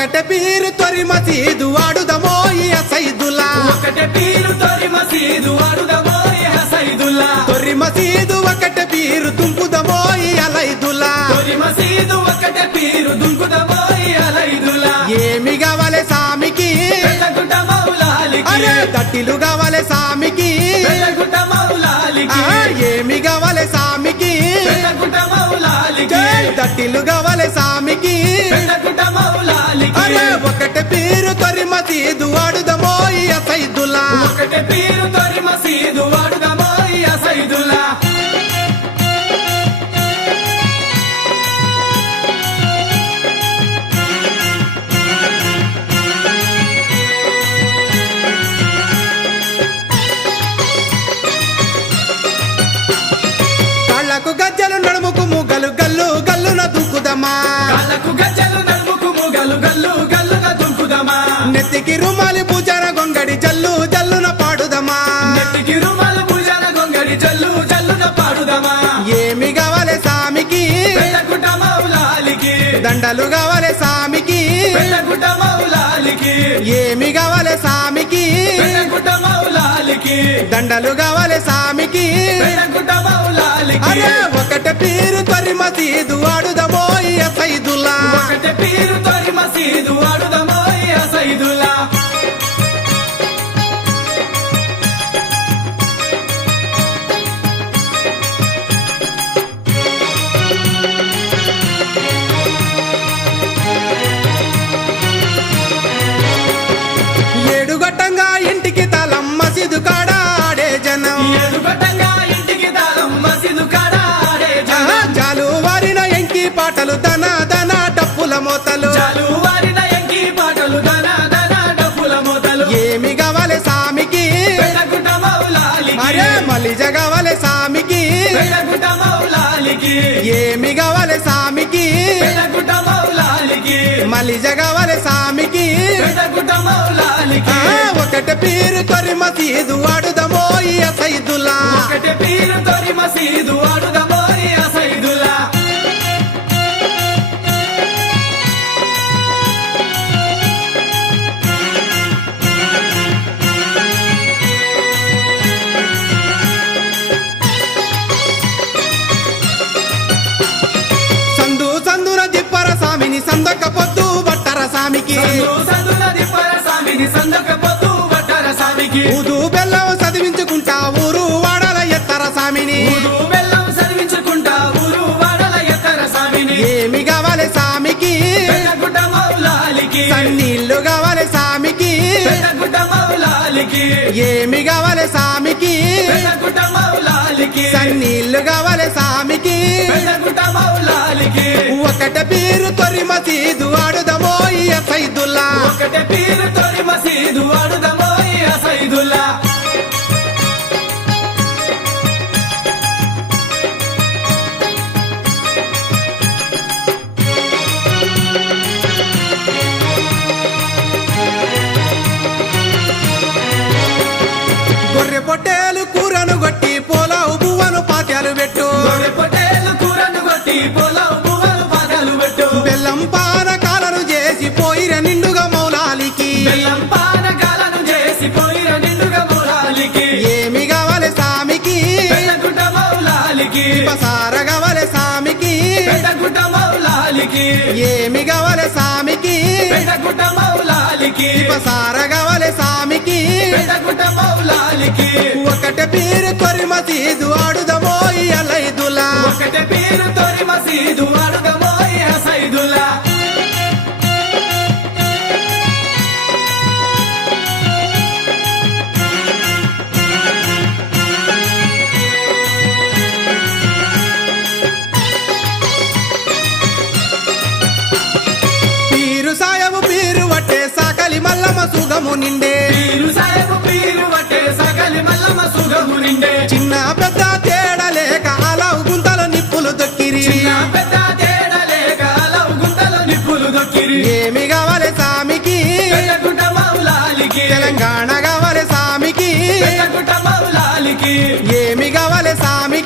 ఒకటే పీరు తొరి మసీదు వాడుదమో ఈ సైదుల్లా ఒకటే పీరు తొరి మసీదు వాడుదమో ఈ సైదుల్లా తొరి మసీదు ఒకటే పీరు తుంపుదమో ఈ అలైదుల్లా తొరి మసీదు ఒకటే పీరు దుంకుదమో ఈ అలైదుల్లా ఏమి కావాలి సామికి పెళ్ళగుట్ట మౌలాలికి అరే తట్టిలు కావాలి సామికి పెళ్ళగుట్ట మౌలాలికి ఏమి కావాలి సామికి పెళ్ళగుట్ట మౌలాలికి తట్టిలు కావాలి సామికి పెళ్ళగుట్ట మౌలాలికి అరే ఒకటే పీరు తొరి మసీదు వాడుదమో ఈ సైదుల్లా ఒకటే పీరు తొరి మసీదు వాడుదమో ఈ సైదుల్లా కళ్ళకు గజ్జలు నడుముకు ముగ్గలు గల్లు గల్లున దుక్కుదమా కాళ్ళకు గజ్జలు నడుముకు ముగలు గల్లు గల్లున దుంకుదమా నెత్తికి రుమాలి పూజార గొంగడి జల్లు జల్లున పాడుదమా నెత్తికి రుమాలు భుజాన గొంగడి జల్లు జల్లున పాడుదమా ఏమి కావాలి సామికి పెళ్ళగుట్ట మౌలాలికి దండలు కావాలి సామికి పెళ్ళగుట్ట మౌలాలికి ఏమి కావాలి సామికి పెళ్ళగుట్ట మౌలాలికి దండలు కావాలి సామికి పెళ్ళగుట్ట మౌలాలికి అరే ఒకటే పీరు తొరి మసీదు వాడుదమో ఈ సైదుల్లా ఒకటే పీరు తొరి మసీదు వాడుదమో ఈ సైదుల్లా ఏడుగొట్టంగా ఇంటికి తలం మసీదు కాడ ఆడే జనం ఏడుగొట్టంగా ఇంటికి తాళం మసీదు కాడ ఆడే జనం. జాలు వారిన ఎంకి పాటలు దన దన డప్పుల మోతలు చాలు వారిన ఎంకి పాటలు దన దన డప్పుల మోతలు ఏమి కావాలి సామికి పెళ్ళగుట్ట మౌలాలికి అరే మలిజ కావాలి సామికి పెళ్ళగుట్ట మౌలాలికి ఏమి కావాలి సామికి పెళ్ళగుట్ట మౌలాలికి మలిజ కావాలి సామికి పెళ్ళగుట్ట మౌలాలికి ఒకటే పీరు తొరి మసీదు వాడుదమో ఈ సైదుల్లా ఒకటే పీరు తొరి మసీదు వాడుదమో ఈ సైదుల్లా సందు సందున దిప్పర సామిని సందక పొద్దు బట్టర సామికి సందు సందుల దిప్పర స్వామిని సందక పొద్దు బట్టర స్వామికి ఊదు బెల్లం చదివించుకుంటా ఊరు వాడల ఎత్తర సామిని ఊరు బెల్లం చదివించుకుంటా ఊరు వాడల ఎత్తర స్వామిని ఏమి కావాలి సామికి పెళ్ళగుట్ట మౌలాలికి సన్నీళ్లు కావాలి సామికి పెళ్ళగుట్ట మౌలాలికి ఏమి కావాలి సామికి పెళ్ళగుట్ట మౌలాలికి సన్నీళ్లు కావాలి సామికి పెళ్ళగుట్ట మౌలాలికి ఒకటే పీరు తొరి మసీదు వాడుదమో ఈ సైదుల్లా ఒకటే పీరు తొలి మసీదు వాడుదమో ఈ సైదుల్లా గొర్రె పొట్టేలు కూరను గొట్టి పోలావు బువ్వను పాత్యాలు పెట్టు గొర్రె పొట్టేలు కూరను కొట్టి పొలం పువ్వులు పాదాలు పెట్టు బెల్లం పానకాలను చేసి పోయిర నిండుగా మౌలాలికి బెల్లం పానకాలను చేసి పోయిన నిండుగా మౌలాలికి ఏమి కావాలి సామికి పెళ్ళగుట్ట మౌలాలికి పసార కావాలి సామికి పెళ్ళగుట్ట మౌలాలికి ఏమి కావాలి సామికి పెళ్ళగుట్ట మౌలాలికి పసార కావాలి సామికి పెళ్ళగుట్ట మౌలాలికి ఒకటే పీరు తొరి మసీదు ఆడుదమో ఈ అలైదులా ఒకటే పీరు తొలి మసీదు వాడుదమో ఈ సైదుల్లా పీరు సాయము పీరు వట్టే సాకలి మల్లమ సుగము నిండే పీరు సాయము పీరు వట్టే సకలి మల్లమ్మ సుగము నిండే చిన్న పెద్ద తేడా లేక అలవు గుంతల నిప్పులు దొక్కిరి చిన్న పెద్ద తేడా లేక అలవు గుంతలో నిప్పులు దొక్కిరి ఏమి కావాలి సామికి పెళ్ళగుట్ట మౌలాలికి తెలంగాణ కావాలి సామికి పెళ్ళగుట్ట మౌలాలికి ఏమి కావాలి సామి